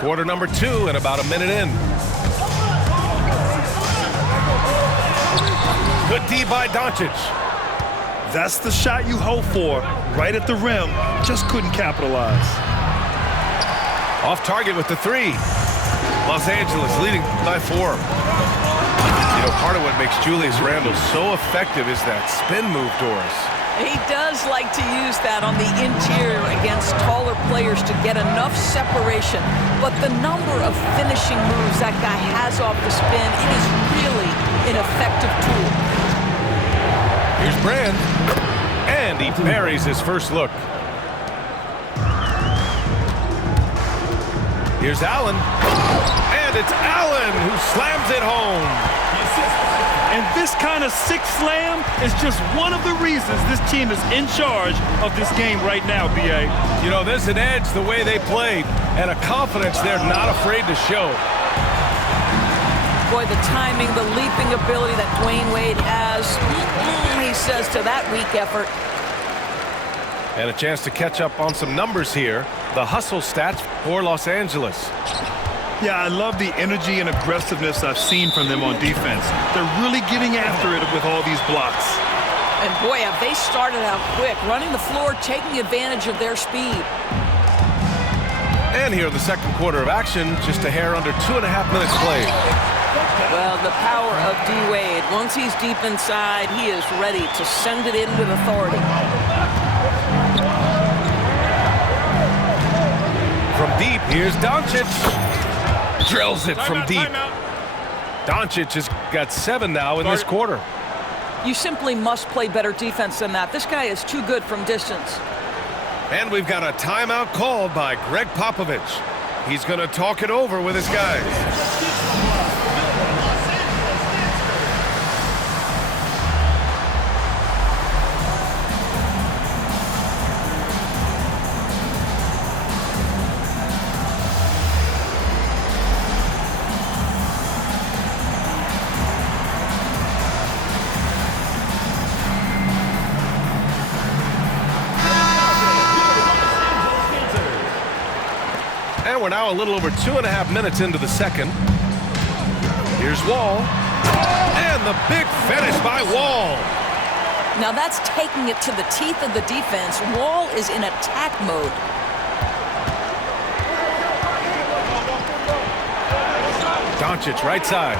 Quarter number 2 and about a minute in. Good D by Doncic. That's the shot you hope for, right at the rim. Just couldn't capitalize. Off target with the 3. Los Angeles leading by 4. You know, part of what makes Julius Randle so effective is that spin move, Doris. He does like to use that on the interior against taller players to get enough separation. But the number of finishing moves that guy has off the spin, it is really an effective tool. Here's Brand, and he buries his first look. Here's Allen, and it's Allen who slams it home. And this kind of sick slam is just one of the reasons this team is in charge of this game right now, B.A. You know, there's an edge the way they played, and a confidence they're not afraid to show. Boy, the timing, the leaping ability that Dwayne Wade has, he says to that weak effort. And a chance to catch up on some numbers here. The hustle stats for Los Angeles. Yeah, I love the energy and aggressiveness I've seen from them on defense. They're really getting after it with all these blocks. And boy, have they started out quick, running the floor, taking advantage of their speed. And here in the second quarter of action, just a hair under 2.5 minutes played. Well, the power of D. Wade. Once he's deep inside, he is ready to send it in with authority. From deep, here's Doncic. Drills it from deep. Doncic has got 7 now in this quarter. You simply must play better defense than that. This guy is too good from distance. And we've got a timeout called by Greg Popovich. He's going to talk it over with his guys. And we're now a little over 2.5 minutes into the second. Here's Wall. And the big finish by Wall. Now that's taking it to the teeth of the defense. Wall is in attack mode. Doncic right side.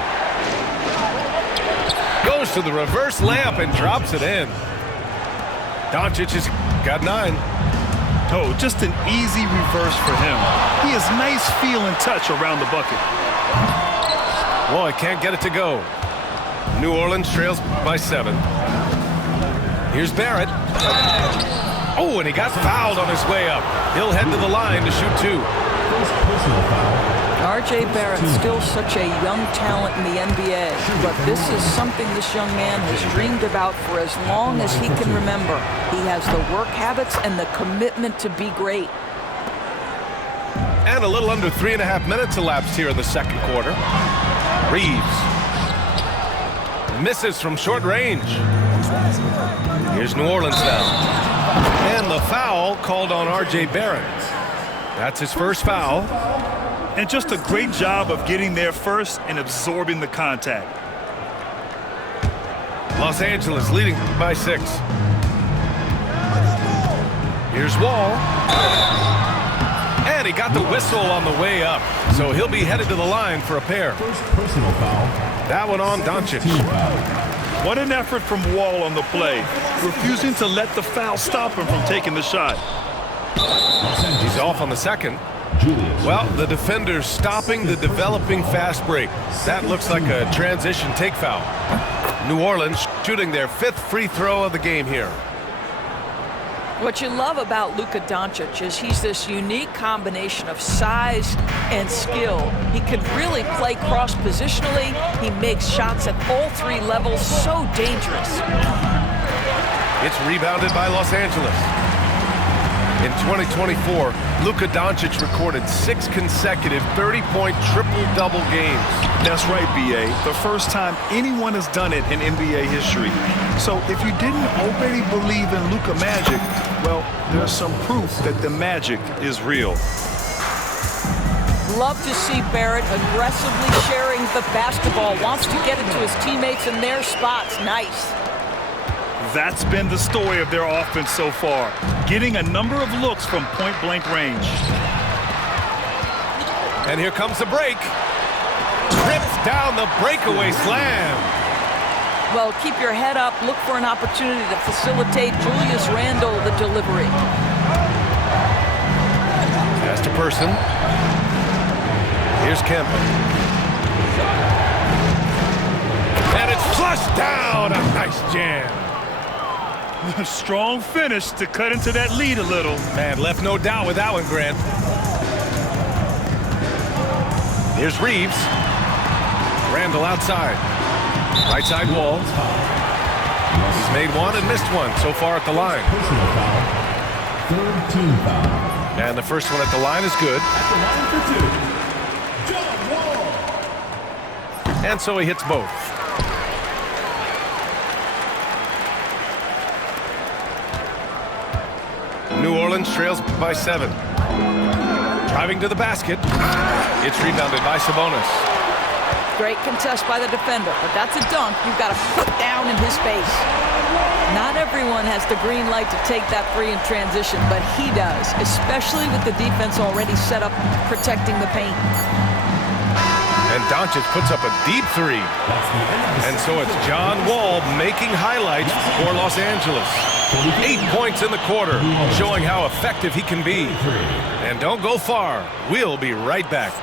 Goes to the reverse layup and drops it in. Doncic has got 9. Oh, just an easy reverse for him. He has nice feel and touch around the bucket. Boy, can't get it to go. New Orleans trails by 7. Here's Barrett. Oh, and he got fouled on his way up. He'll head to the line to shoot 2. R.J. Barrett, still such a young talent in the NBA, but this is something this young man has dreamed about for as long as he can remember. He has the work habits and the commitment to be great. And a little under 3.5 minutes elapsed here in the second quarter. Reeves misses from short range. Here's New Orleans now. And the foul called on R.J. Barrett. That's his first foul. And just a great job of getting there first and absorbing the contact. Los Angeles leading by 6. Here's Wall. And he got the whistle on the way up. So he'll be headed to the line for a pair. First personal foul. That one on Doncic. What an effort from Wall on the play. Refusing to let the foul stop him from taking the shot. He's off on the second. Julius. Well, the defender's stopping the developing fast break. That looks like a transition take foul. New Orleans shooting their 5th free throw of the game here. What you love about Luka Doncic is he's this unique combination of size and skill. He could really play cross-positionally. He makes shots at all 3 levels, so dangerous. It's rebounded by Los Angeles. In 2024, Luka Doncic recorded 6 consecutive 30-point triple-double games. That's right, B.A. The first time anyone has done it in NBA history. So if you didn't already believe in Luka magic, well, there's some proof that the magic is real. Love to see Barrett aggressively sharing the basketball. Wants to get it to his teammates in their spots. Nice. That's been the story of their offense so far, getting a number of looks from point-blank range. And here comes the break. Trips down the breakaway slam. Well, keep your head up. Look for an opportunity to facilitate Julius Randle the delivery. Pass to Person. Here's Kemp. And it's flushed down. A nice jam. Strong finish to cut into that lead a little. Man, left no doubt with that one, Grant. Here's Reeves. Randall outside. Right side wall. He's made one and missed one so far at the line. Personal foul. Third team foul. And the first one at the line is good. At the line for two. John Wall. And so he hits both. New Orleans trails by 7. Driving to the basket. It's rebounded by Sabonis. Great contest by the defender, but that's a dunk you've got to put down in his face. Not everyone has the green light to take that three in transition, but he does, especially with the defense already set up protecting the paint. And Doncic puts up a deep three. And so it's John Wall making highlights for Los Angeles. 8 points in the quarter, showing how effective he can be. And don't go far. We'll be right back.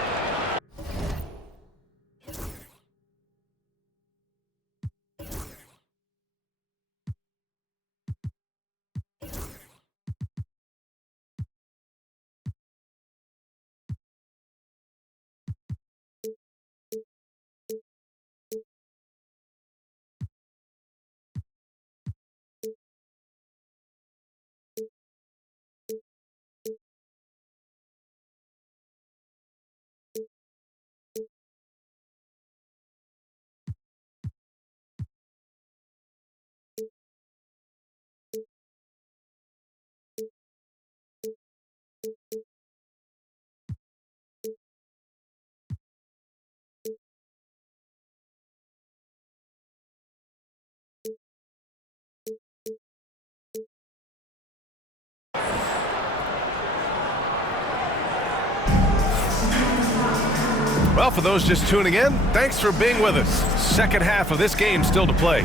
Well, for those just tuning in, thanks for being with us. Second half of this game still to play.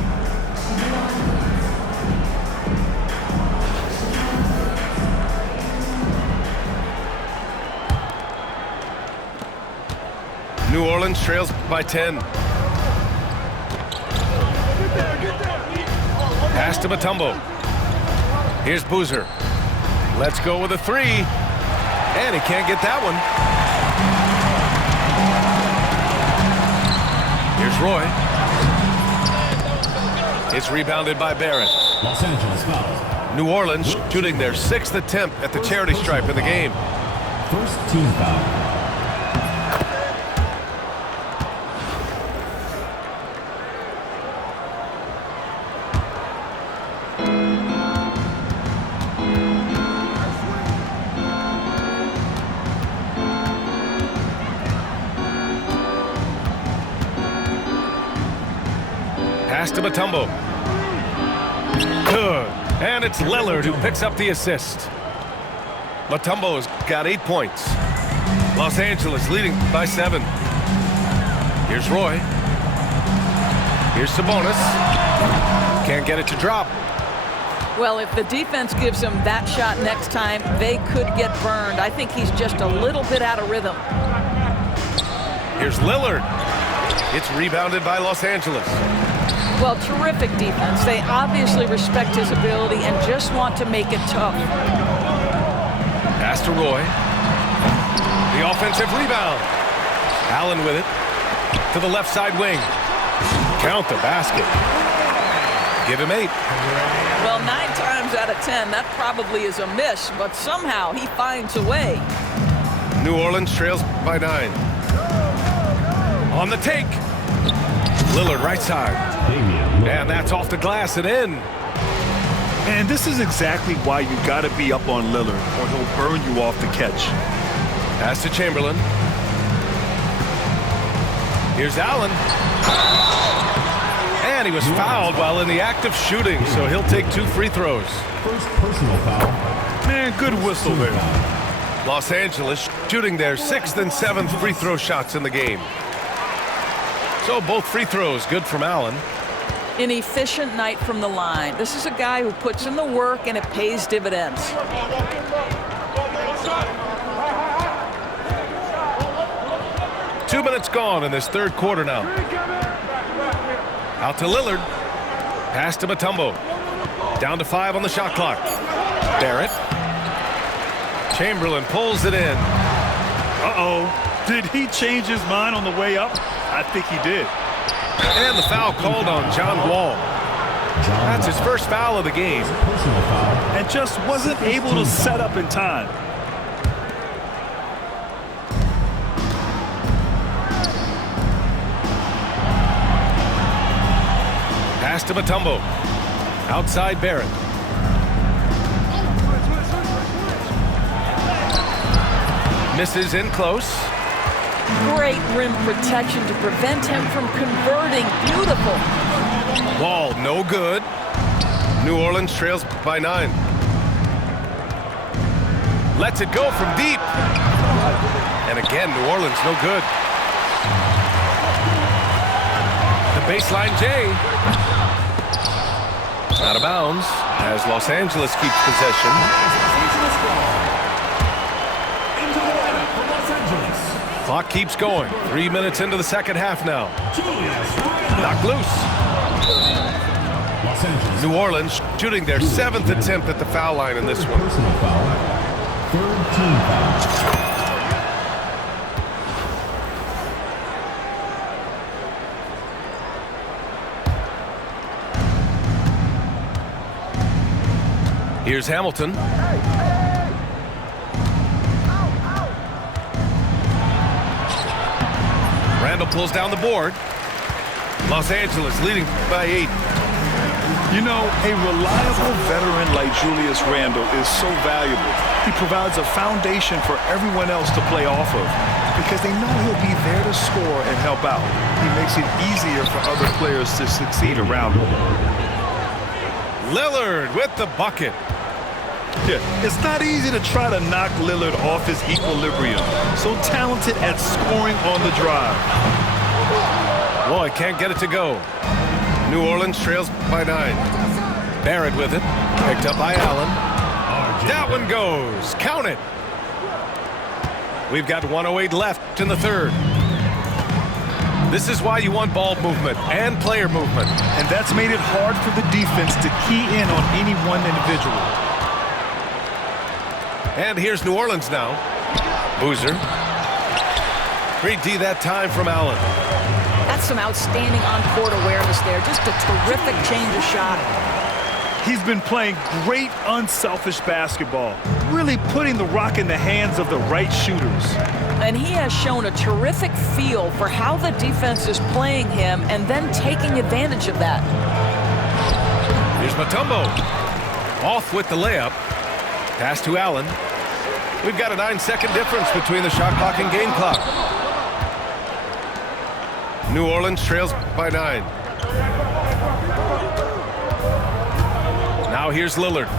New Orleans trails by 10. Pass to Mutombo. Here's Boozer. Let's go with a three. And he can't get that one. Here's Roy. It's rebounded by Barrett. Los Angeles foul. New Orleans shooting their 6th attempt at the charity stripe in the game. First team foul. Pass to Mutombo. Good. And it's Lillard who picks up the assist. Mutombo has got 8 points. Los Angeles leading by 7. Here's Roy. Here's Sabonis. Can't get it to drop. Well, if the defense gives him that shot next time, they could get burned. I think he's just a little bit out of rhythm. Here's Lillard. It's rebounded by Los Angeles. Well, terrific defense. They obviously respect his ability and just want to make it tough. Pass to Roy. The offensive rebound. Allen with it. To the left side wing. Count the basket. Give him 8. Well, 9 times out of 10, that probably is a miss, but somehow he finds a way. New Orleans trails by 9. On the take. Lillard right side. And that's off the glass and in. And this is exactly why you got to be up on Lillard, or he'll burn you off the catch. Pass to Chamberlain. Here's Allen. And he was fouled while in the act of shooting, so he'll take 2 free throws. First personal foul. Man, good whistle there. Los Angeles shooting their 6th and 7th free throw shots in the game. So both free throws good from Allen. An efficient night from the line. This is a guy who puts in the work and it pays dividends. 2 minutes gone in this third quarter now. Out to Lillard. Pass to Mutombo. Down to 5 on the shot clock. Barrett. Chamberlain pulls it in. Uh-oh. Did he change his mind on the way up? I think he did. And the foul called on John Wall. That's his first foul of the game. Personal foul. And just wasn't able to set up in time. Pass to Mutombo. Outside Barrett. Misses in close. Great rim protection to prevent him from converting. Beautiful. Wall no good. New Orleans trails by 9. Lets it go from deep. And again, New Orleans no good. The baseline J. Out of bounds as Los Angeles keeps possession. Into the lineup for Los Angeles. Clock keeps going. 3 minutes into the second half now. Knocked loose. Los Angeles. New Orleans shooting their 7th attempt at the foul line in this one. Personal foul. Third team foul. Here's Hamilton. Randall pulls down the board. Los Angeles leading by 8. You know, a reliable veteran like Julius Randle is so valuable. He provides a foundation for everyone else to play off of because they know he'll be there to score and help out. He makes it easier for other players to succeed around him. Lillard with the bucket. Yeah, it's not easy to try to knock Lillard off his equilibrium. So talented at scoring on the drive. Boy, can't get it to go. New Orleans trails by 9. Barrett with it. Picked up by Allen. That one goes. Count it. We've got 1:08 left in the third. This is why you want ball movement and player movement. And that's made it hard for the defense to key in on any one individual. And here's New Orleans now. Boozer. 3D that time from Allen. That's some outstanding on-court awareness there. Just a terrific change of shot. He's been playing great unselfish basketball, really putting the rock in the hands of the right shooters. And he has shown a terrific feel for how the defense is playing him and then taking advantage of that. Here's Mutombo. Off with the layup. Pass to Allen. We've got a 9-second difference between the shot clock and game clock. New Orleans trails by 9. Now here's Lillard.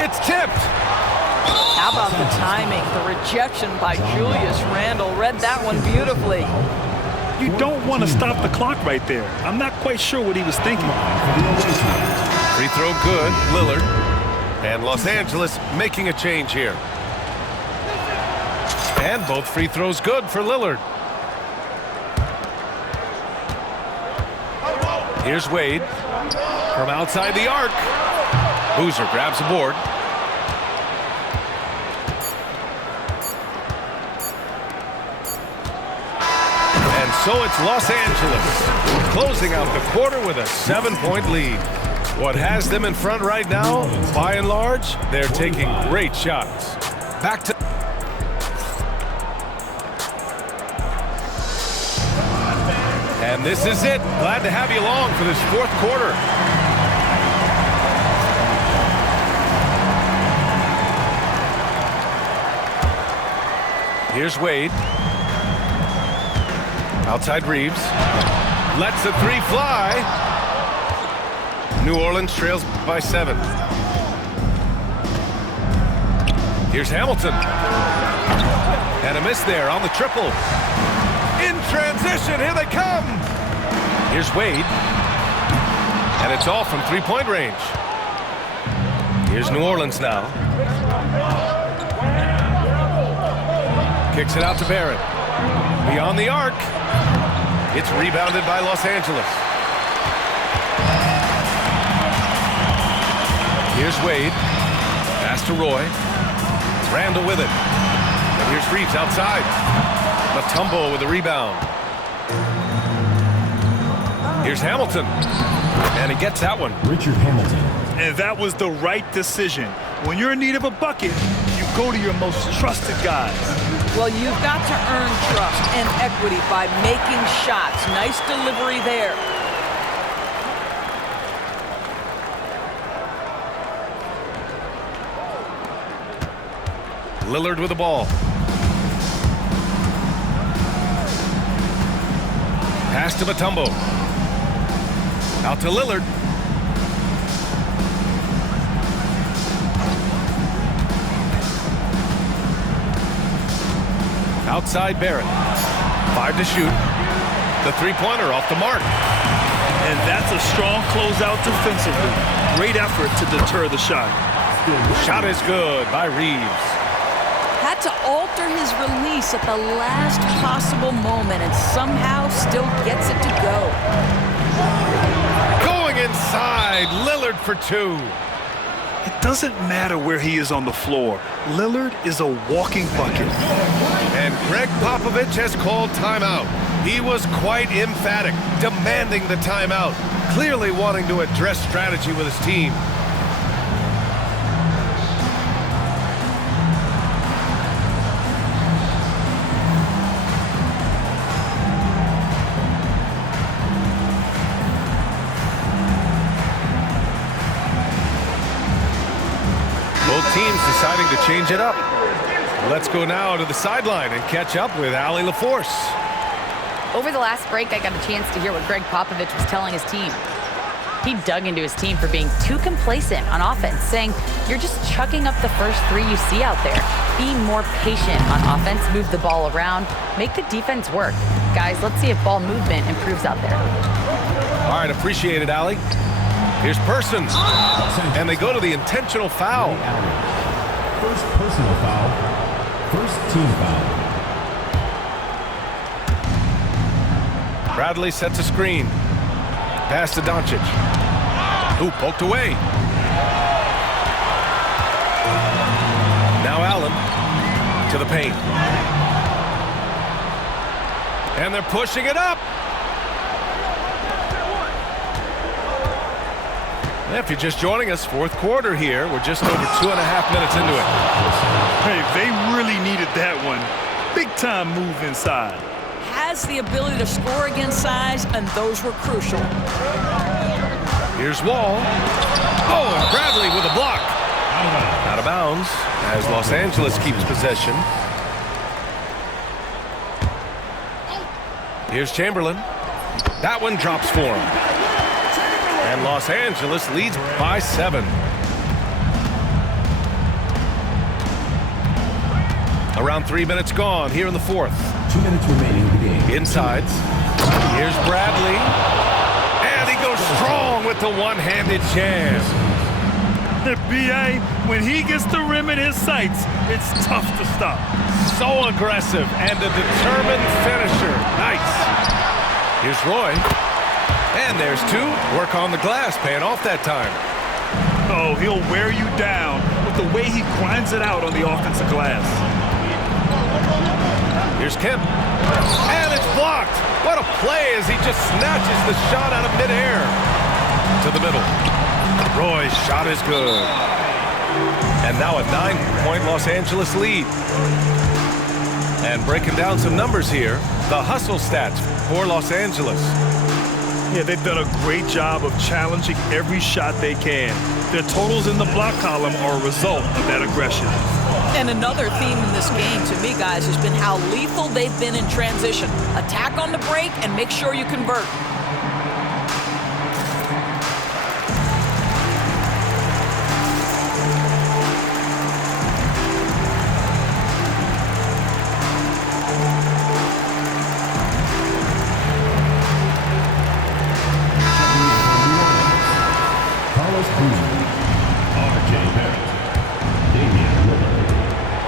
It's tipped. How about the timing? The rejection by Julius Randle. Read that one beautifully. You don't want to stop the clock right there. I'm not quite sure what he was thinking. Free throw good, Lillard. And Los Angeles making a change here. And both free throws good for Lillard. Here's Wade from outside the arc. Boozer grabs the board. And so it's Los Angeles closing out the quarter with a 7-point lead. What has them in front right now, by and large, they're taking great shots. Back to... And this is it. Glad to have you along for this fourth quarter. Here's Wade. Outside Reeves. Lets the three fly. New Orleans trails by 7. Here's Hamilton. And a miss there on the triple. In transition, here they come. Here's Wade. And it's all from three-point range. Here's New Orleans now. Kicks it out to Barrett. Beyond the arc. It's rebounded by Los Angeles. Here's Wade. Pass to Roy. Randall with it. And here's Reeves outside. Mutombo with the rebound. Here's Hamilton. And he gets that one. Richard Hamilton. And that was the right decision. When you're in need of a bucket, you go to your most trusted guys. Well, you've got to earn trust and equity by making shots. Nice delivery there. Lillard with the ball. Pass to Mutombo. Out to Lillard. Outside Barrett. 5 to shoot. The three-pointer off the mark. And that's a strong closeout defensively. Great effort to deter the shot. Shot is good by Reeves. Had to alter his release at the last possible moment and somehow still gets it to go. Going inside, Lillard for 2. It doesn't matter where he is on the floor. Lillard is a walking bucket. And Greg Popovich has called timeout. He was quite emphatic, demanding the timeout, clearly wanting to address strategy with his team. Both teams deciding to change it up. Let's go now to the sideline and catch up with Allie LaForce. Over the last break, I got a chance to hear what Greg Popovich was telling his team. He dug into his team for being too complacent on offense, saying, "You're just chucking up the first 3 you see out there. Be more patient on offense, move the ball around, make the defense work. Guys, let's see if ball movement improves out there." All right, appreciate it, Allie. Here's Persons. And they go to the intentional foul. First personal foul. First team foul. Bradley sets a screen. Pass to Doncic. Ooh, poked away. Now Allen to the paint. And they're pushing it up. If you're just joining us, fourth quarter here. We're just over 2.5 minutes into it. Hey, they really needed that one. Big time move inside. Has the ability to score against size, and those were crucial. Here's Wall. Oh, and Bradley with a block. Out of bounds as Los Angeles keeps possession. Here's Chamberlain. That one drops for him. And Los Angeles leads by 7. Around 3 minutes gone here in the fourth. 2 minutes remaining in the game. Inside. Here's Bradley. And he goes strong with the one-handed jam. B.A., when he gets the rim in his sights, it's tough to stop. So aggressive and a determined finisher. Nice. Here's Roy. And there's 2. Work on the glass, paying off that time. Oh, he'll wear you down with the way he grinds it out on the offensive glass. Here's Kemp. And it's blocked. What a play as he just snatches the shot out of midair. To the middle. Roy's shot is good. And now a 9-point Los Angeles lead. And breaking down some numbers here, the hustle stats for Los Angeles. Yeah, they've done a great job of challenging every shot they can. Their totals in the block column are a result of that aggression. And another theme in this game, to me, guys, has been how lethal they've been in transition. Attack on the break and make sure you convert.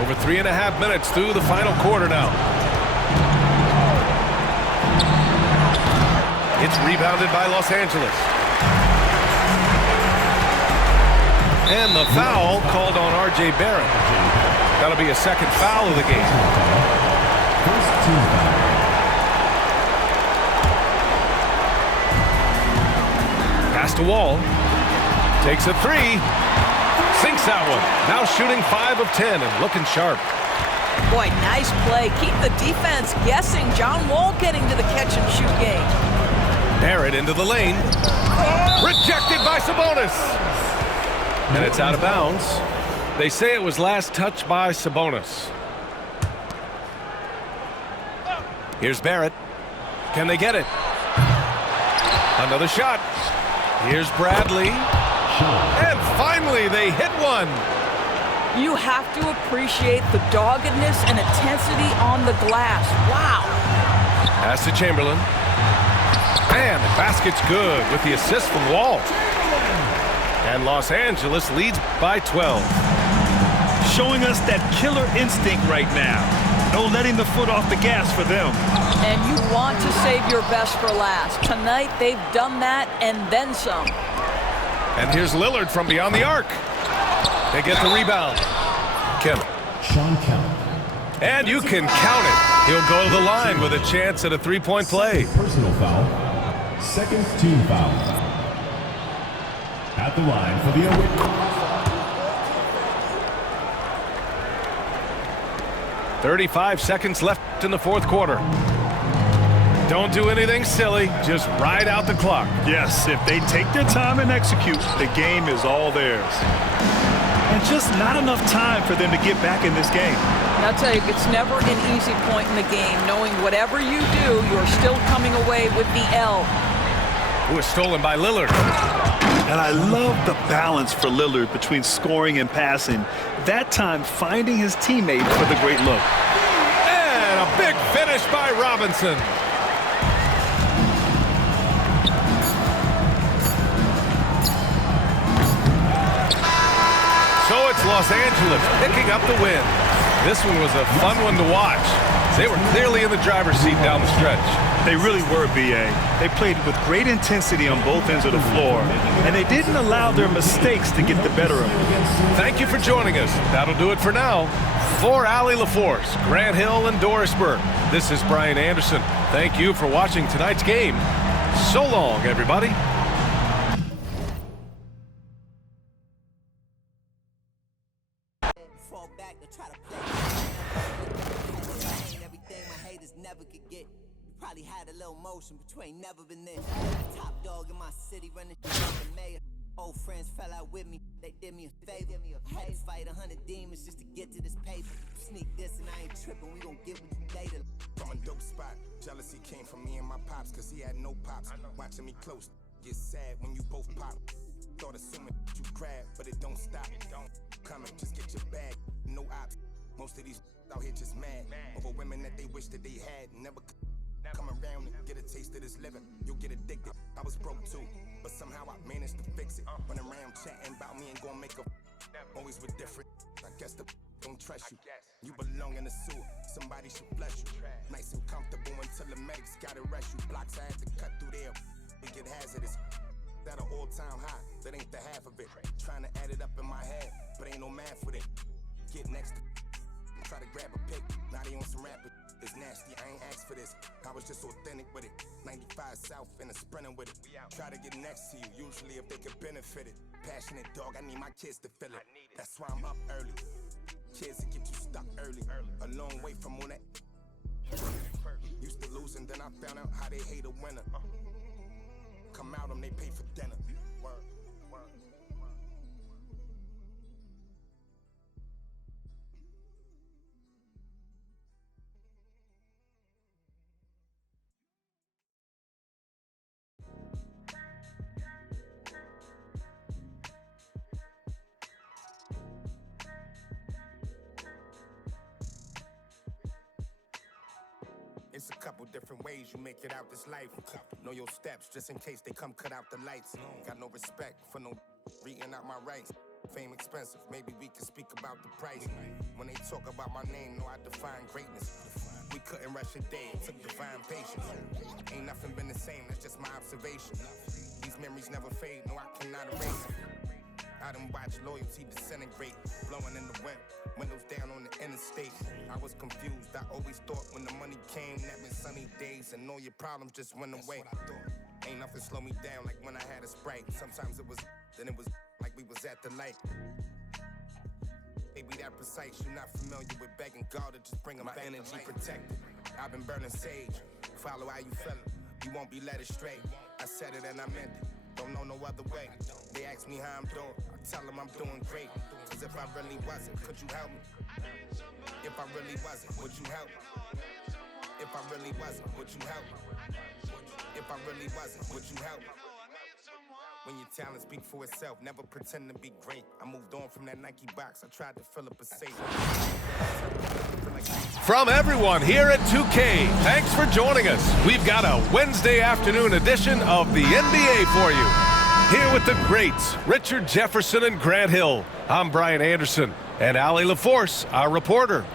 Over 3.5 minutes through the final quarter now. It's rebounded by Los Angeles. And the foul called on R.J. Barrett. That'll be a second foul of the game. First team foul. Pass to Wall. Takes a three. Sinks that one. Now shooting 5 of 10 and looking sharp. Boy, nice play. Keep the defense guessing. John Wall getting to the catch-and-shoot game. Barrett into the lane. Rejected by Sabonis. And it's out of bounds. They say it was last touched by Sabonis. Here's Barrett. Can they get it? Another shot. Here's Bradley. And finally, they hit one. You have to appreciate the doggedness and intensity on the glass. Wow. Pass to Chamberlain. And the basket's good with the assist from Wall. And Los Angeles leads by 12. Showing us that killer instinct right now. No letting the foot off the gas for them. And you want to save your best for last. Tonight, they've done that and then some. And here's Lillard from beyond the arc. They get the rebound. Kim. Sean Count. And you can count it. He'll go to the line with a chance at a three-point play. Personal foul. Second team foul. At the line for the away. 35 seconds left in the fourth quarter. Don't do anything silly. Just ride out the clock. Yes, if they take their time and execute, the game is all theirs. And just not enough time for them to get back in this game. And I'll tell you, it's never an easy point in the game, knowing whatever you do, you're still coming away with the L. Who was stolen by Lillard. And I love the balance for Lillard between scoring and passing. That time finding his teammate for the great look. And a big finish by Robinson. So it's Los Angeles picking up the win. This one was a fun one to watch. They were clearly in the driver's seat down the stretch. They really were, B.A. They played with great intensity on both ends of the floor, and they didn't allow their mistakes to get the better of them. Thank you for joining us. That'll do it for now. For Allie LaForce, Grant Hill, and Doris Burke, this is Brian Anderson. Thank you for watching tonight's game. So long, everybody. But you ain't never been there. Top dog in my city running the mayor. Old friends fell out with me, they did me a favor. Had to fight 100 demons just to get to this paper. Sneak this and I ain't tripping, we gon' get what you later. From a dope spot, jealousy came from me and my pops, cause he had no pops. Watching me close, get sad when you both pop. Thought assuming you grab, but it don't stop. It don't coming, just get your bag, no ops. Most of these out here just mad over women that they wish that they had. Never come around and get a taste of this living. You'll get addicted. I was broke too, but somehow I managed to fix it. Run around chatting about me and gon' make a always with different. I guess the don't trust you. You belong in the sewer. Somebody should flush you. Nice and comfortable until the medics gotta rush you. Blocks I had to cut through there. It get hazardous. That an all-time high. That ain't the half of it. Trying to add it up in my head, but ain't no math with it. Get next to try to grab a pic. Now they on some rapid. It's nasty, I ain't asked for this. I was just authentic with it. 95 South and a sprinter with it. Try to get next to you, usually if they could benefit it. Passionate dog, I need my kids to feel it. That's why I'm up early. Kids to get you stuck early. A long way from all that. Used to losing, then I found out how they hate a winner. Come out, they pay for dinner. Word. It's a couple different ways you make it out this life. Know your steps just in case they come cut out the lights. Got no respect for no reading out my rights. Fame expensive, maybe we can speak about the price. When they talk about my name, know I define greatness. We couldn't rush a day, it took divine patience. Ain't nothing been the same, that's just my observation. These memories never fade, no I cannot erase them. I done watched loyalty disintegrate, blowing in the wind, windows down on the interstate. I was confused, I always thought when the money came, that meant sunny days and all your problems just went away. Ain't nothing slow me down like when I had a Sprite. Sometimes it was, then it was like we was at the light. Maybe that precise, you not familiar with begging God to just bring 'em back. My energy protected, I've been burning sage. Follow how you feel it, you won't be led astray. I said it and I meant it, don't know no other way. They ask me how I'm doing, I tell them I'm doing great. Cause if I really wasn't, could you help me? If I really wasn't, would you help me? If I really wasn't, would you help me? If I really wasn't, would you help me? When your talent speak for itself, never pretend to be great. I moved on from that Nike box, I tried to fill up a safe. From everyone here at 2K, thanks for joining us. We've got a Wednesday afternoon edition of the NBA for you. Here with the greats, Richard Jefferson and Grant Hill. I'm Brian Anderson, and Allie LaForce, our reporter.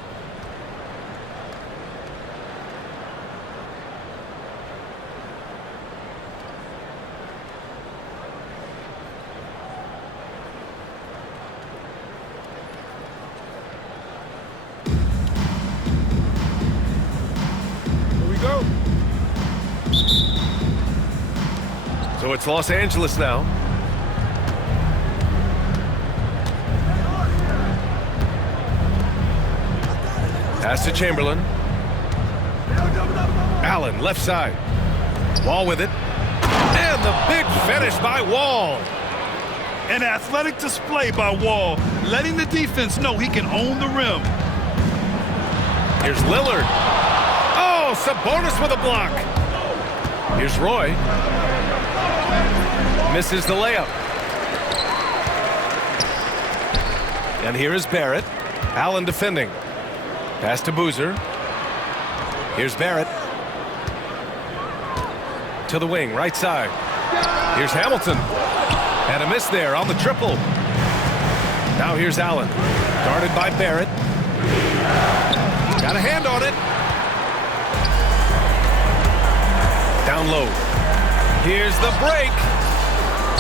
So it's Los Angeles now. Pass to Chamberlain. Allen, left side. Wall with it. And the big finish by Wall. An athletic display by Wall, letting the defense know he can own the rim. Here's Lillard. Oh, Sabonis with a block. Here's Roy. Misses the layup. And here is Barrett. Allen defending. Pass to Boozer. Here's Barrett. To the wing, right side. Here's Hamilton. And a miss there on the triple. Now here's Allen. Guarded by Barrett. Got a hand on it. Down low. Here's the break.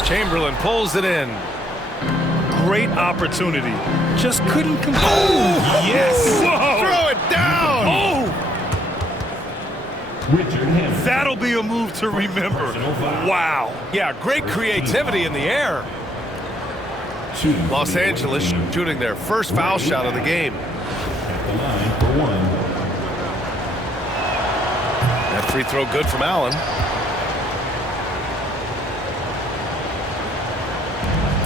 Chamberlain pulls it in. Great opportunity. Just couldn't complete. Oh, yes. Whoa. Throw it down. Oh, Richard Hamilton. that'll be a move to remember. Wow. Yeah, great creativity in the air. Los Angeles shooting their first foul shot of the game. At the line for one. That free throw good from Allen.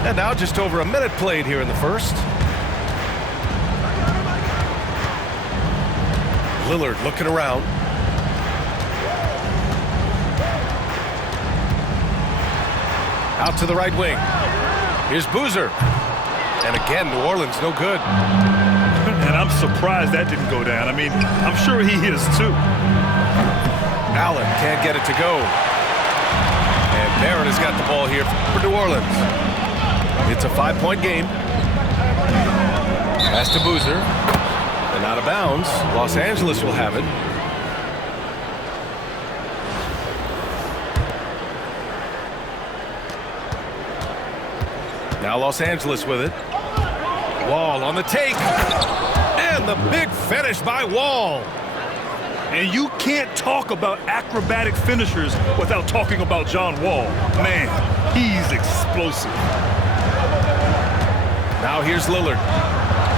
And now just over a minute played here in the first. Lillard looking around. Out to the right wing. Here's Boozer. And again, New Orleans no good. And I'm surprised that didn't go down. I mean, I'm sure he is too. Allen can't get it to go. And Barrett has got the ball here for New Orleans. It's a 5-point game. Pass to Boozer. And out of bounds. Los Angeles will have it. Now Los Angeles with it. Wall on the take. And the big finish by Wall. And you can't talk about acrobatic finishers without talking about John Wall. Man, he's explosive. Now here's Lillard.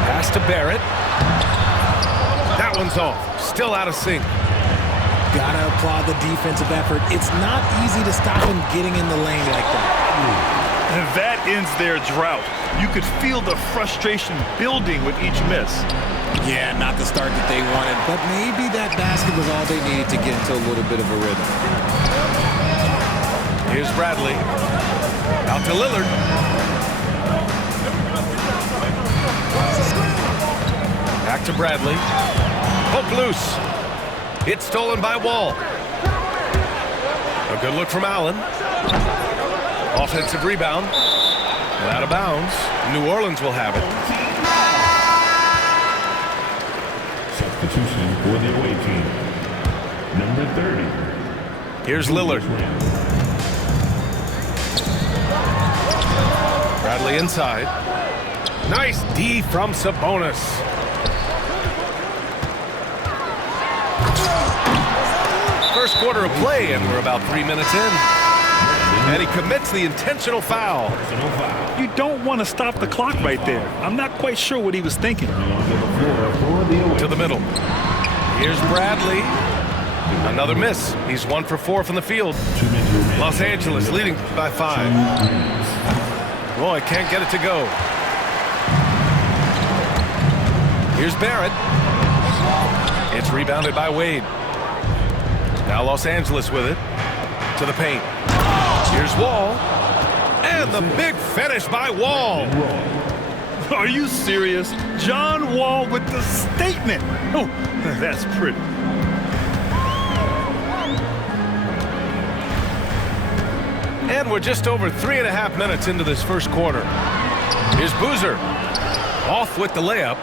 Pass to Barrett. That one's off. Still out of sync. Gotta applaud the defensive effort. It's not easy to stop him getting in the lane like that. And that ends their drought. You could feel the frustration building with each miss. Yeah, not the start that they wanted, but maybe that basket was all they needed to get into a little bit of a rhythm. Here's Bradley. Out to Lillard. Back to Bradley. Hook loose. It's stolen by Wall. A good look from Allen. Offensive rebound. And out of bounds. New Orleans will have it. Substitution for the away team. Number 30. Here's Lillard. Bradley inside. Nice D from Sabonis. First quarter of play, and we're about 3 minutes in. And he commits the intentional foul. You don't want to stop the clock right there. I'm not quite sure what he was thinking. To the middle. Here's Bradley. Another miss. He's 1 for 4 from the field. Los Angeles leading by 5. Roy can't get it to go. Here's Barrett. It's rebounded by Wade. Now Los Angeles with it. To the paint. Here's Wall. And the big finish by Wall. Are you serious? John Wall with the statement. Oh, that's pretty. And we're just over 3.5 minutes into this first quarter. Here's Boozer. Off with the layup.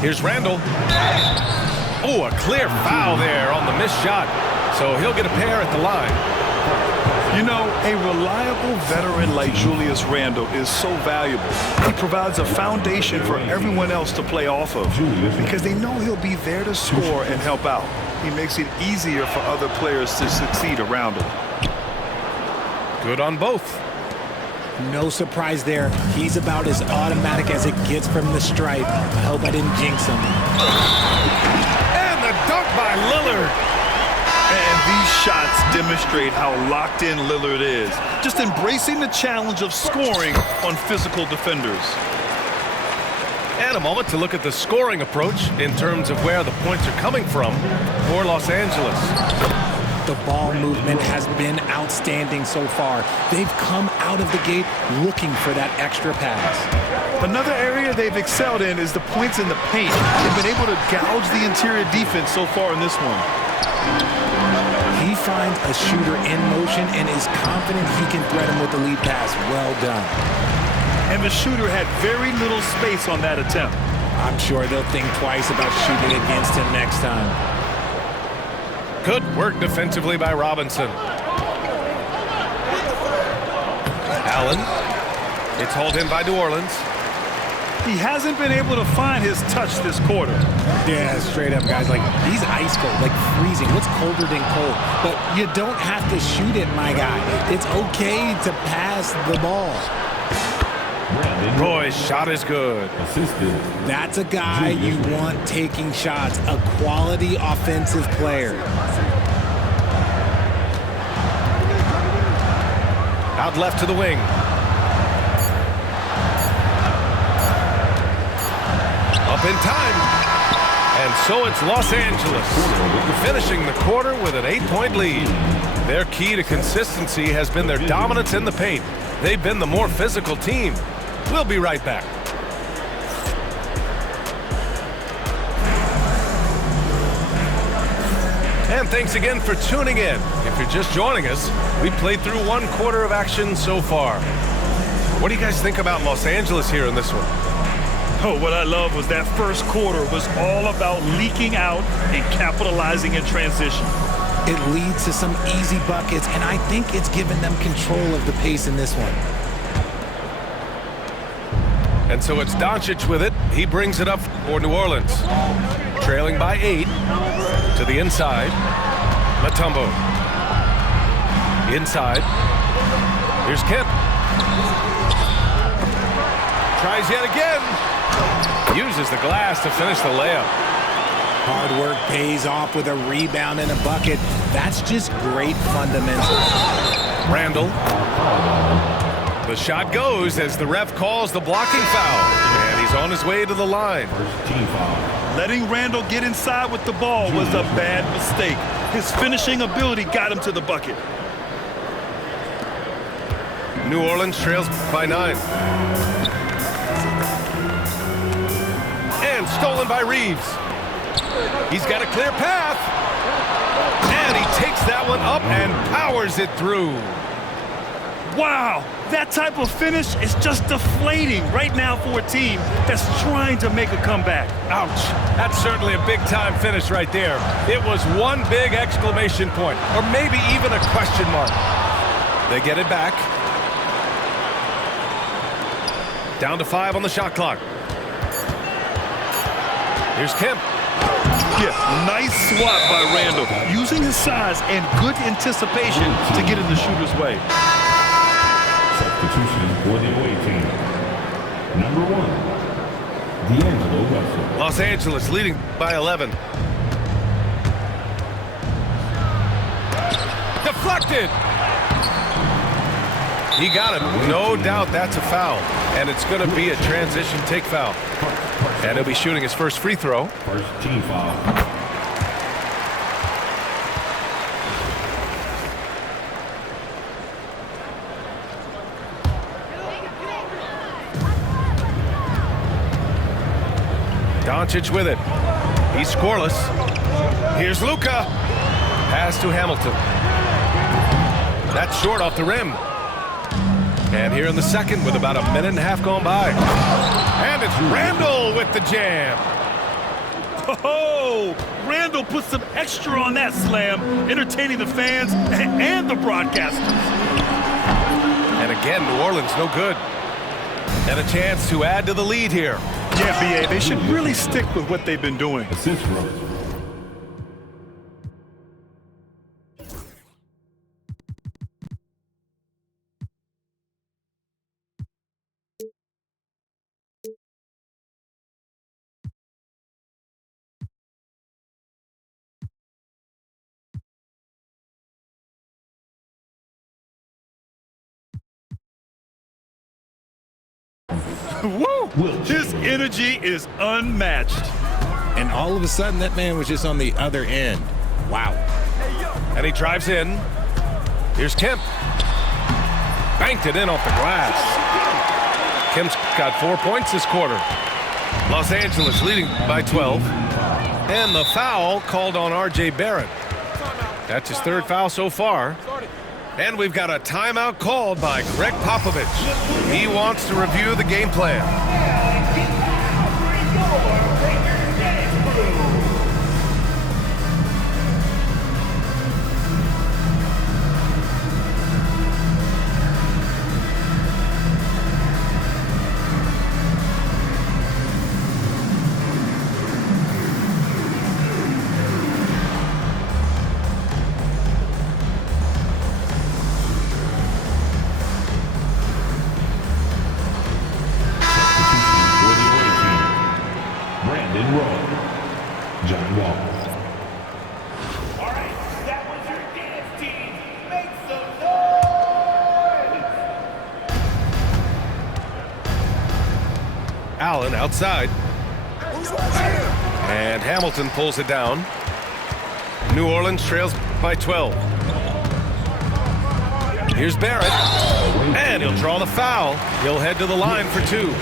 Here's Randall. Oh, a clear foul there on the missed shot. So he'll get a pair at the line. You know, a reliable veteran like Julius Randle is so valuable. He provides a foundation for everyone else to play off of because they know he'll be there to score and help out. He makes it easier for other players to succeed around him. Good on both. No surprise there. He's about as automatic as it gets from the stripe. I hope I didn't jinx him. And the dunk by Lillard. And these shots demonstrate how locked in Lillard is. Just embracing the challenge of scoring on physical defenders. And a moment to look at the scoring approach in terms of where the points are coming from for Los Angeles. The ball movement has been outstanding so far. They've come out of the gate looking for that extra pass. Another area they've excelled in is the points in the paint. They've been able to gouge the interior defense so far in this one. He finds a shooter in motion and is confident he can thread him with the lead pass. Well done. And the shooter had very little space on that attempt. I'm sure they'll think twice about shooting against him next time. Good work defensively by Robinson. Allen. It's hauled in by New Orleans. He hasn't been able to find his touch this quarter. Yeah, straight up, guys. Like, he's ice cold, like freezing. What's colder than cold? But you don't have to shoot it, my guy. It's okay to pass the ball. Roy's shot is good. That's a guy you want taking shots, a quality offensive player. Out left to the wing. Up in time. And so it's Los Angeles, finishing the quarter with an 8-point lead. Their key to consistency has been their dominance in the paint. They've been the more physical team. We'll be right back. And thanks again for tuning in. If you're just joining us, we played through 1 quarter of action so far. What do you guys think about Los Angeles here in this one? Oh, what I love was that first quarter was all about leaking out and capitalizing in transition. It leads to some easy buckets, and I think it's given them control of the pace in this one. And so it's Doncic with it. He brings it up for New Orleans. Trailing by 8 to the inside. Mutombo. Inside. Here's Kemp. Tries yet again. Uses the glass to finish the layup. Hard work pays off with a rebound and a bucket. That's just great fundamentals. Randall. The shot goes as the ref calls the blocking foul. And he's on his way to the line. Letting Randall get inside with the ball was a bad mistake. His finishing ability got him to the bucket. New Orleans trails by 9. And stolen by Reeves. He's got a clear path. And he takes that one up and powers it through. Wow, that type of finish is just deflating right now for a team that's trying to make a comeback. Ouch. That's certainly a big-time finish right there. It was one big exclamation point, or maybe even a question mark. They get it back. Down to 5 on the shot clock. Here's Kemp. Yeah, nice swat by Randall, using his size and good anticipation to get in the shooter's way. Substitution for the away team. Number 1, D'Angelo Russell. Los Angeles leading by 11. Deflected. He got him. No doubt that's a foul. And it's going to be a transition take foul. And he'll be shooting his first free throw. First team foul. Doncic with it. He's scoreless. Here's Luka. Pass to Hamilton. That's short off the rim. And here in the second with about a minute and a half gone by. And it's Randall with the jam. Oh, Randall put some extra on that slam, entertaining the fans and the broadcasters. And again, New Orleans no good. And a chance to add to the lead here. Yeah, BA, they should really stick with what they've been doing. Assist Russell. Woo! His energy is unmatched. And all of a sudden, that man was just on the other end. Wow. And he drives in. Here's Kemp. Banked it in off the glass. Kemp's got 4 points this quarter. Los Angeles leading by 12. And the foul called on R.J. Barrett. That's his third foul so far. And we've got a timeout called by Greg Popovich. He wants to review the game plan. John Wall. All right, that was your dance team. Make some noise! Allen outside. And Hamilton pulls it down. New Orleans trails by 12. Here's Barrett. And he'll draw the foul. He'll head to the line for 2.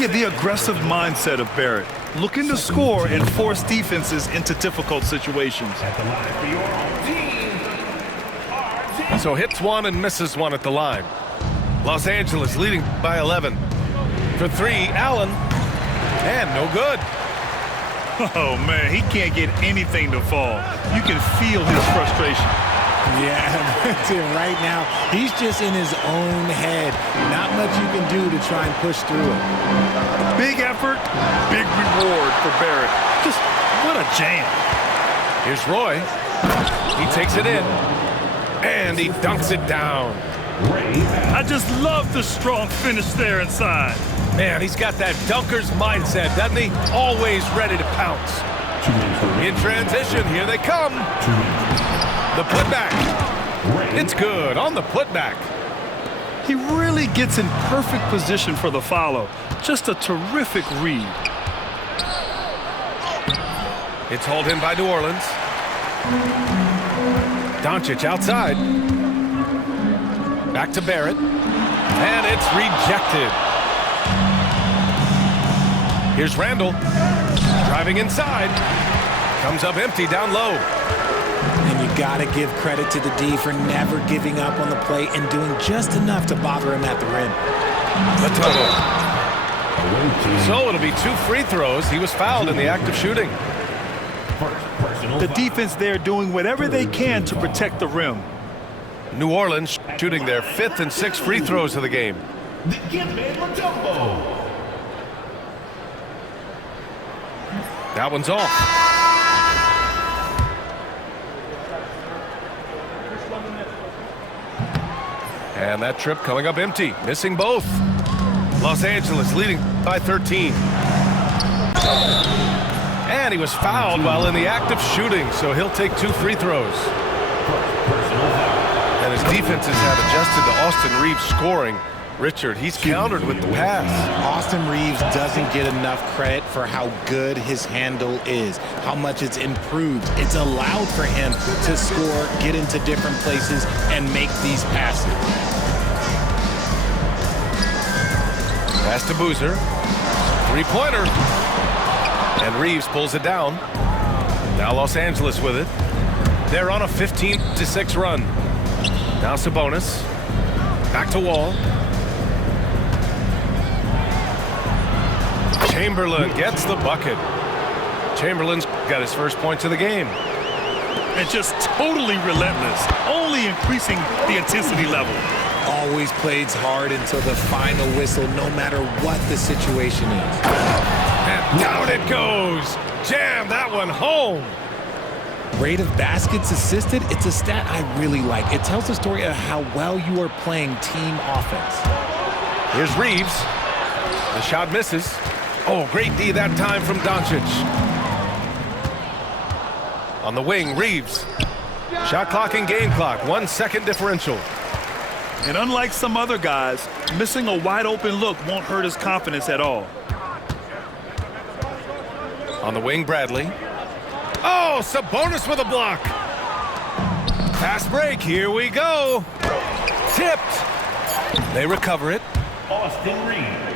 Yeah, the aggressive mindset of Barrett. Looking to score and force defenses into difficult situations. At the line for your own team, So hits one and misses one at the line. Los Angeles leading by 11. For 3, Allen. And no good. Oh, man, he can't get anything to fall. You can feel his frustration. Yeah, that's it. Right now, he's just in his own head. Not much you can do to try and push through it. Big effort, big reward for Barrett. Just what a jam. Here's Roy. He takes it in. And he dunks it down. I just love the strong finish there inside. Man, he's got that dunker's mindset, doesn't he? Always ready to pounce. In transition, here they come. The putback. It's good on the putback. He really gets in perfect position for the follow. Just a terrific read. It's hauled in by New Orleans. Doncic outside. Back to Barrett. And it's rejected. Here's Randall. Driving inside. Comes up empty down low. And you got to give credit to the D for never giving up on the play and doing just enough to bother him at the rim. So it'll be 2 free throws. He was fouled in the act of shooting. The defense there doing whatever they can to protect the rim. New Orleans shooting their 5th and 6th free throws of the game. That one's off. And that trip coming up empty, missing both. Los Angeles leading by 13. And he was fouled while in the act of shooting, so he'll take 2 free throws. And his defenses have adjusted to Austin Reeves scoring. Richard, he's countered with the pass. Austin Reeves doesn't get enough credit for how good his handle is, how much it's improved. It's allowed for him to score, get into different places, and make these passes. Pass to Boozer. 3-pointer. And Reeves pulls it down. Now Los Angeles with it. They're on a 15-6 run. Now Sabonis. Back to Wall. Chamberlain gets the bucket. Chamberlain's got his first points of the game. And just totally relentless, only increasing the intensity level. Always plays hard until the final whistle, no matter what the situation is. And down it goes. Jam that one home. Rate of baskets assisted, it's a stat I really like. It tells the story of how well you are playing team offense. Here's Reeves. The shot misses. Oh, great D that time from Doncic. On the wing, Reeves. Shot clock and game clock, 1 second differential. And unlike some other guys, missing a wide open look won't hurt his confidence at all. On the wing, Bradley. Oh, Sabonis with a block. Fast break, here we go. Tipped. They recover it. Austin Reeves.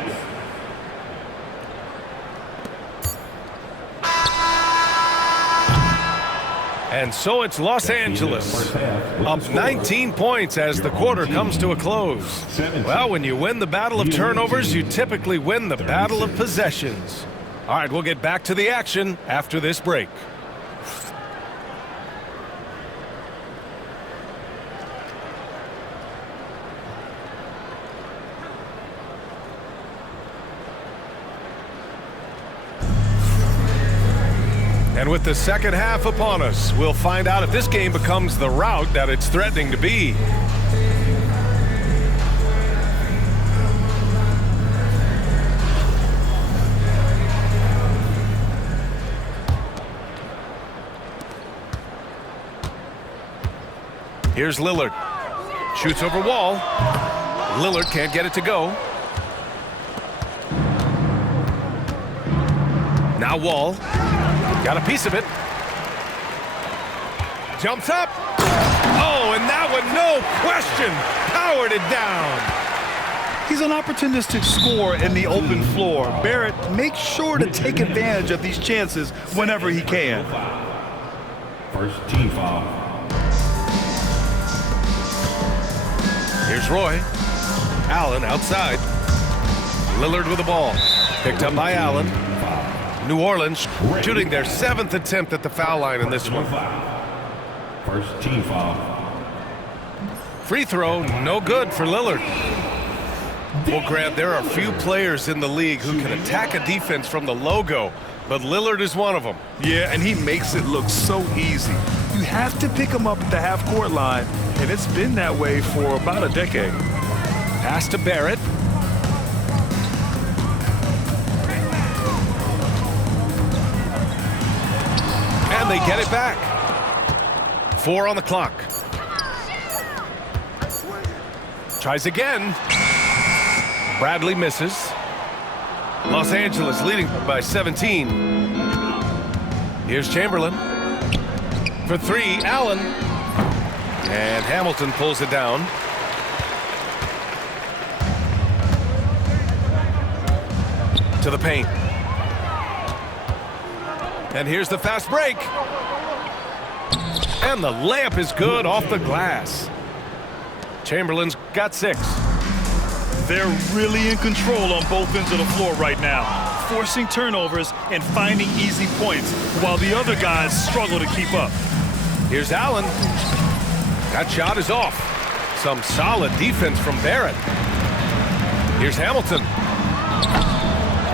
And so it's Los Angeles, up 19 points as the quarter comes to a close. Well, when you win the battle of turnovers, you typically win the battle of possessions. All right, we'll get back to the action after this break. And with the second half upon us, we'll find out if this game becomes the rout that it's threatening to be. Here's Lillard. Shoots over Wall. Lillard can't get it to go. Now Wall. Got a piece of it. Jumps up. Oh, and that one, no question, powered it down. He's an opportunistic scorer in the open floor. Barrett makes sure to take advantage of these chances whenever he can. First team foul. Here's Roy. Allen outside. Lillard with the ball. Picked up by Allen. New Orleans shooting their 7th attempt at the foul line in this one. First team foul. Free throw, no good for Lillard. Well, Grant, there are few players in the league who can attack a defense from the logo, but Lillard is one of them. Yeah, and he makes it look so easy. You have to pick him up at the half-court line, and it's been that way for about a decade. Pass to Barrett. And they get it back. 4 on the clock. Tries again. Bradley misses. Los Angeles leading by 17. Here's Chamberlain. For 3, Allen. And Hamilton pulls it down. To the paint. And here's the fast break. And the layup is good off the glass. Chamberlain's got 6. They're really in control on both ends of the floor right now, forcing turnovers and finding easy points while the other guys struggle to keep up. Here's Allen. That shot is off. Some solid defense from Barrett. Here's Hamilton.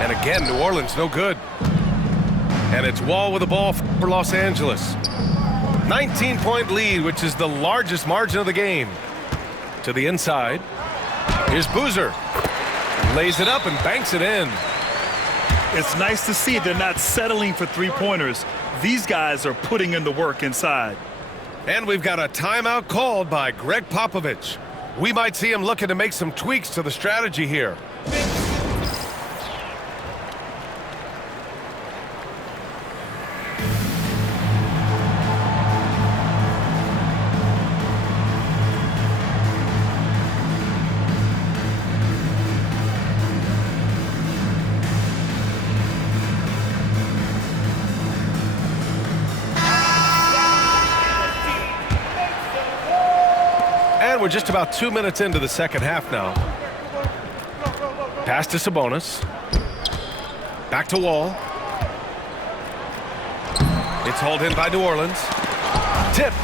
And again, New Orleans no good. And it's Wall with the ball for Los Angeles. 19-point lead, which is the largest margin of the game. To the inside. Here's Boozer. Lays it up and banks it in. It's nice to see they're not settling for three-pointers. These guys are putting in the work inside. And we've got a timeout called by Greg Popovich. We might see him looking to make some tweaks to the strategy here. And we're just about 2 minutes into the second half now. Pass to Sabonis. Back to Wall. It's hauled in by New Orleans. Tipped.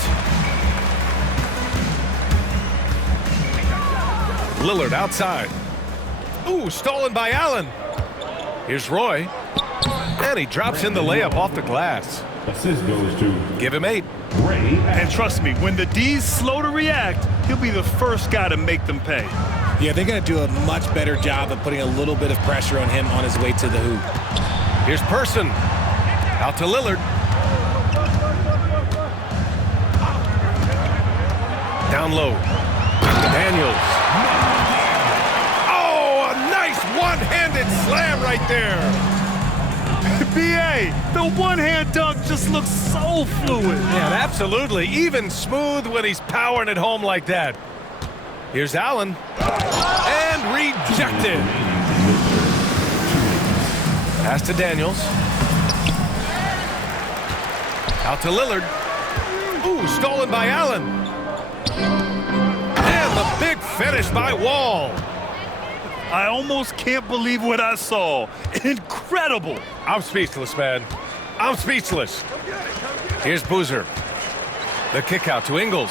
Lillard outside. Ooh, stolen by Allen. Here's Roy. And he drops in the layup off the glass. Assist goes to Give him 8. Ray. And trust me, when the D's slow to react, he'll be the first guy to make them pay. Yeah, they're going to do a much better job of putting a little bit of pressure on him on his way to the hoop. Here's Person. Out to Lillard. Down low. Daniels. Oh, a nice one-handed slam right there. B.A., the one-hand dunk just looks so fluid. Yeah, absolutely. Even smooth when he's powering it home like that. Here's Allen. And rejected. Pass to Daniels. Out to Lillard. Ooh, stolen by Allen. And the big finish by Wall. I almost can't believe what I saw. Incredible. I'm speechless, man. I'm speechless. Here's Boozer. The kick out to Ingles.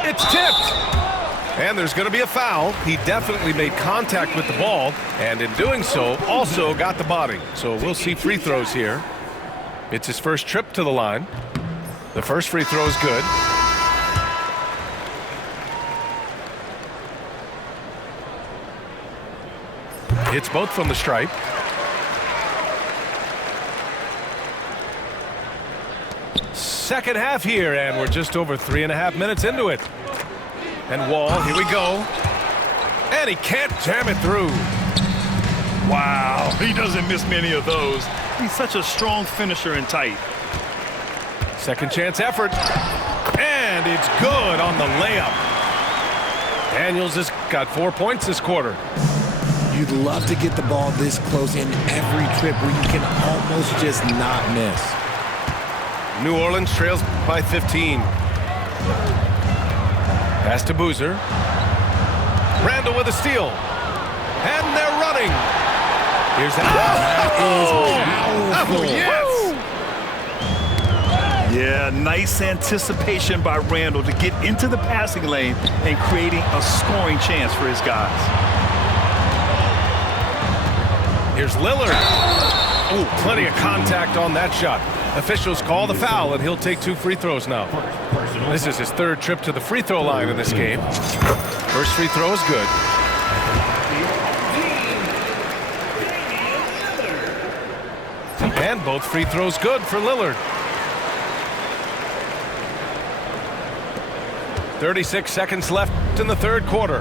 It's tipped. And there's going to be a foul. He definitely made contact with the ball, and in doing so, also got the body. So we'll see free throws here. It's his first trip to the line. The first free throw is good. Hits both from the stripe. Second half here, and we're just over 3.5 minutes into it. And Wall, here we go. And he can't jam it through. Wow, he doesn't miss many of those. He's such a strong finisher and tight. Second chance effort. And it's good on the layup. Daniels has got 4 points this quarter. You'd love to get the ball this close in every trip where you can almost just not miss. New Orleans trails by 15. Pass to Boozer. Randall with a steal. And they're running. Here's that. Powerful. Yes! Yeah, nice anticipation by Randall to get into the passing lane and creating a scoring chance for his guys. Here's Lillard. Ooh, plenty of contact on that shot. Officials call the foul, and he'll take 2 free throws now. This is his 3rd trip to the free throw line in this game. First free throw is good. And both free throws good for Lillard. 36 seconds left in the 3rd quarter.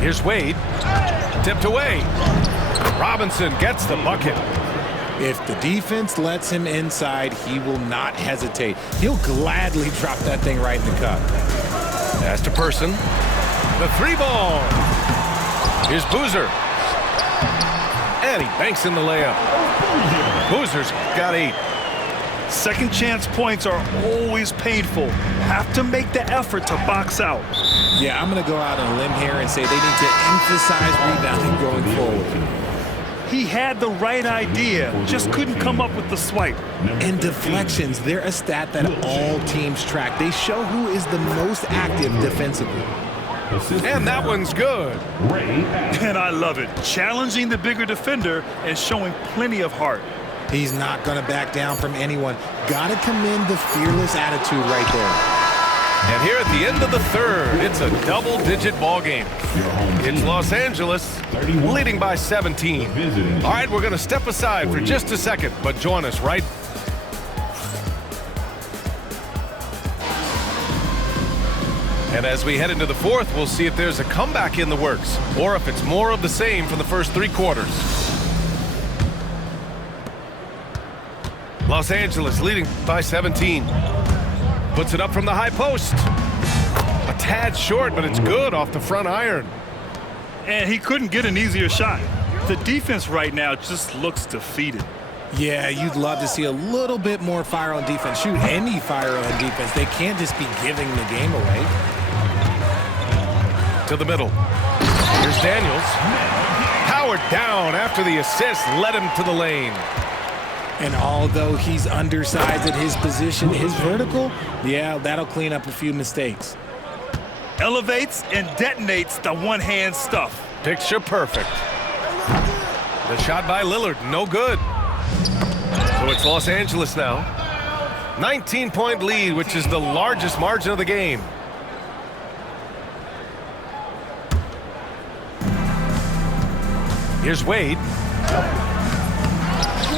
Here's Wade. Tipped away. Robinson gets the bucket. If the defense lets him inside, he will not hesitate. He'll gladly drop that thing right in the cup. Pass to Person. The 3 ball. Here's Boozer. And he banks in the layup. Boozer's got 8. Second chance points are always painful. Have to make the effort to box out. Yeah, I'm going to go out on a limb here and say they need to emphasize rebounding going forward. He had the right idea, just couldn't come up with the swipe. And deflections, they're a stat that all teams track. They show who is the most active defensively. And that one's good. And I love it. Challenging the bigger defender and showing plenty of heart. He's not going to back down from anyone. Got to commend the fearless attitude right there. And here at the end of the third, it's a double-digit ball game. It's Los Angeles leading by 17. All right, we're going to step aside for just a second, but join us right. And as we head into the fourth, we'll see if there's a comeback in the works or if it's more of the same from the first 3 quarters. Los Angeles leading by 17. Puts it up from the high post. A tad short, but it's good off the front iron. And he couldn't get an easier shot. The defense right now just looks defeated. Yeah, you'd love to see a little bit more fire on defense. Shoot, any fire on defense. They can't just be giving the game away. To the middle. Here's Daniels. Powered down after the assist led him to the lane. And although he's undersized at his position, his vertical, yeah, that'll clean up a few mistakes. Elevates and detonates the one-hand stuff. Picture perfect. The shot by Lillard, no good. So it's Los Angeles now. 19-point lead, which is the largest margin of the game. Here's Wade.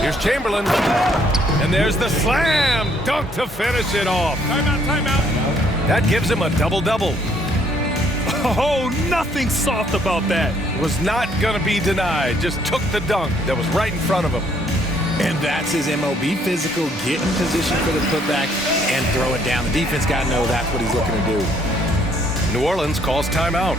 Here's Chamberlain. And there's the slam dunk to finish it off. Timeout. That gives him a double-double. Oh, nothing soft about that. Was not going to be denied. Just took the dunk that was right in front of him. And that's his MO. Be physical, get in position for the putback, and throw it down. The defense got to know that's what he's looking to do. New Orleans calls timeout.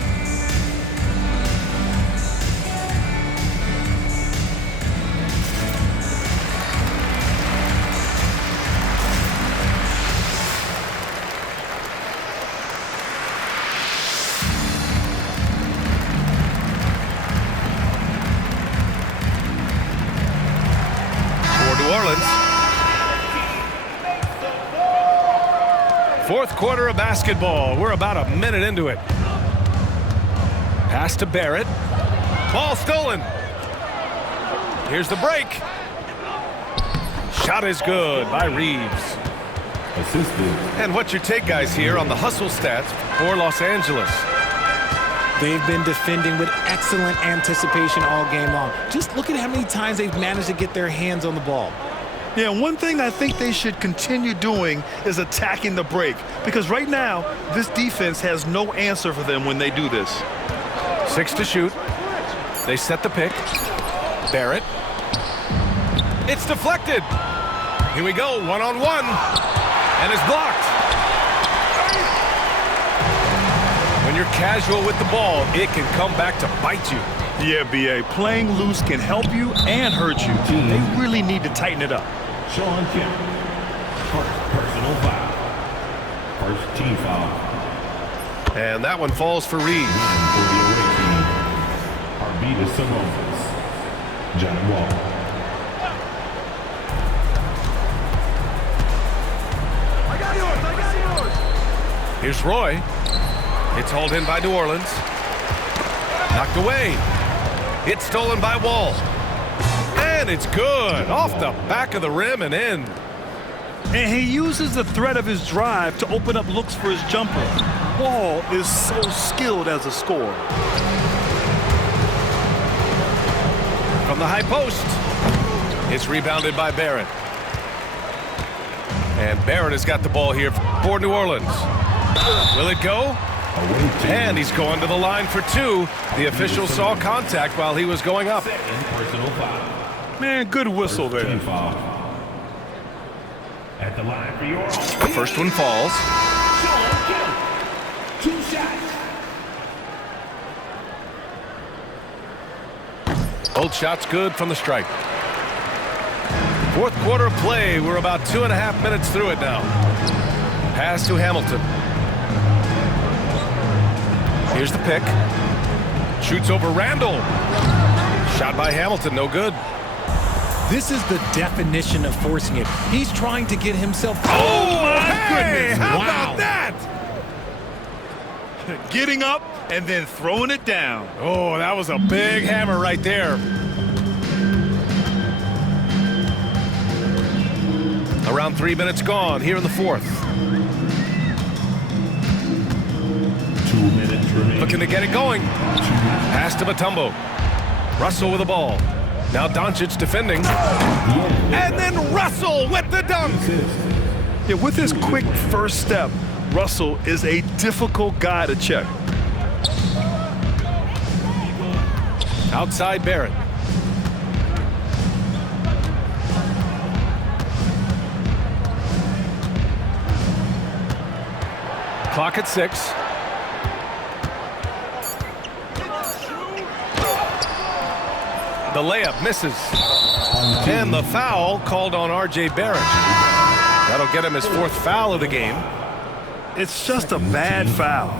Fourth quarter of basketball. We're about a minute into it. Pass to Barrett. Ball stolen. Here's the break. Shot is good by Reeves. Assisted. And what's your take, guys, here on the hustle stats for Los Angeles? They've been defending with excellent anticipation all game long. Just look at how many times they've managed to get their hands on the ball. Yeah, one thing I think they should continue doing is attacking the break. Because right now, this defense has no answer for them when they do this. 6 to shoot. They set the pick. Barrett. It's deflected. Here we go, one-on-one. And it's blocked. When you're casual with the ball, it can come back to bite you. Yeah, B.A., playing loose can help you and hurt you. They really need to tighten it up. Sean Kemp. First personal foul. First team foul. And that one falls for Reed. For the away team. Arvidas Sabonis. John Wall. I got yours. Here's Roy. It's hauled in by New Orleans. Knocked away. It's stolen by Wall. And it's good. Off the back of the rim and in. And he uses the threat of his drive to open up looks for his jumper. Wall is so skilled as a scorer. From the high post. It's rebounded by Barrett. And Barrett has got the ball here for New Orleans. Will it go? And he's going to the line for 2. The official saw contact while he was going up. Man, good whistle there. At the line for your The first one falls. 2 shots. Both shots good from the stripe. Fourth quarter of play. We're about 2.5 minutes through it now. Pass to Hamilton. Here's the pick. Shoots over Randall. Shot by Hamilton, no good. This is the definition of forcing it. He's trying to get himself... Oh, my goodness. How Wow. about that? Getting up and then throwing it down. Oh, that was a big hammer right there. Around 3 minutes gone here in the fourth. 2 minutes remaining. Looking to get it going. Pass to Mutombo. Russell with the ball. Now Doncic defending. And then Russell with the dunk. Yeah, with his quick first step, Russell is a difficult guy to check. Outside Barrett. Clock at 6. The layup misses. And the foul called on R.J. Barrett. That'll get him his 4th foul of the game. It's just a bad foul.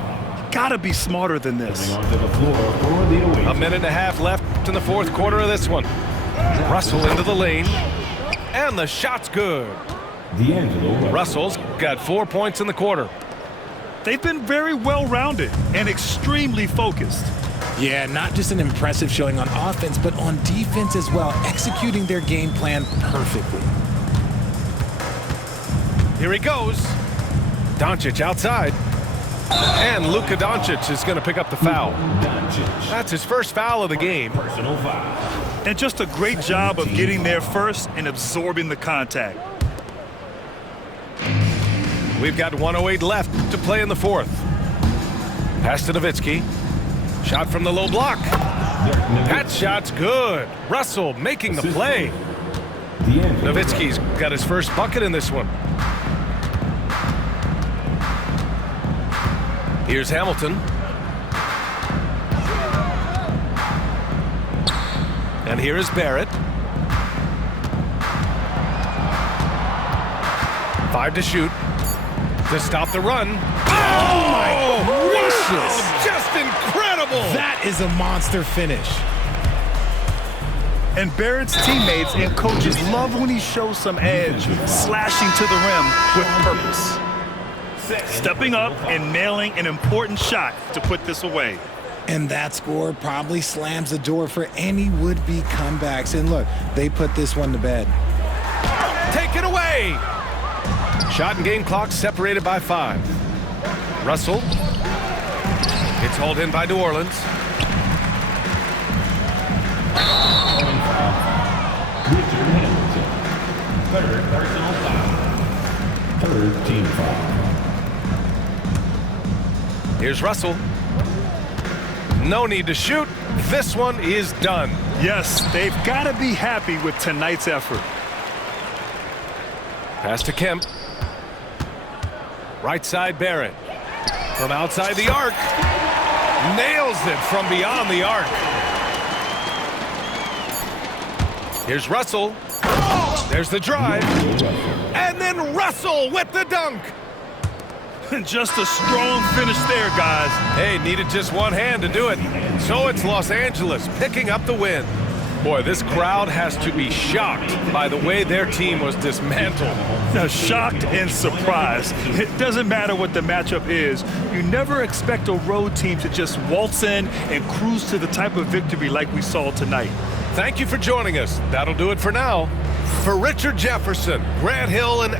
Gotta be smarter than this. Onto the floor for the away. 1.5 minutes left in the fourth quarter of this one. Russell into the lane. And the shot's good. D'Angelo Russell's got 4 points in the quarter. They've been very well-rounded and extremely focused. Yeah, not just an impressive showing on offense, but on defense as well, executing their game plan perfectly. Here he goes. Doncic outside. And Luka Doncic is going to pick up the foul. That's his first foul of the game. personal foul. And just a great job of getting there first and absorbing the contact. We've got 1:08 left to play in the fourth. Pass to Nowitzki. Shot from the low block. That shot's good. Russell making the play. Nowitzki's got his first bucket in this one. Here's Hamilton. And here is Barrett. 5 to shoot. To stop the run. Oh, my gracious! Just incredible! That is a monster finish. And Barrett's teammates and coaches love when he shows some edge, slashing to the rim with purpose. Stepping up and nailing an important shot to put this away. And that score probably slams the door for any would-be comebacks. And look, they put this one to bed. Take it away! Shot and game clock separated by 5. Russell. It's hauled in by New Orleans. Richard Hamilton. Third personal foul. Third team foul. Here's Russell. No need to shoot. This one is done. Yes, they've got to be happy with tonight's effort. Pass to Kemp. Right side Barrett. From outside the arc. Nails it from beyond the arc. Here's Russell. There's the drive. And then Russell with the dunk. Just a strong finish there, guys. Hey, needed just one hand to do it. So it's Los Angeles picking up the win. Boy, this crowd has to be shocked by the way their team was dismantled. Now, shocked and surprised. It doesn't matter what the matchup is. You never expect a road team to just waltz in and cruise to the type of victory like we saw tonight. Thank you for joining us. That'll do it for now. For Richard Jefferson, Grant Hill, and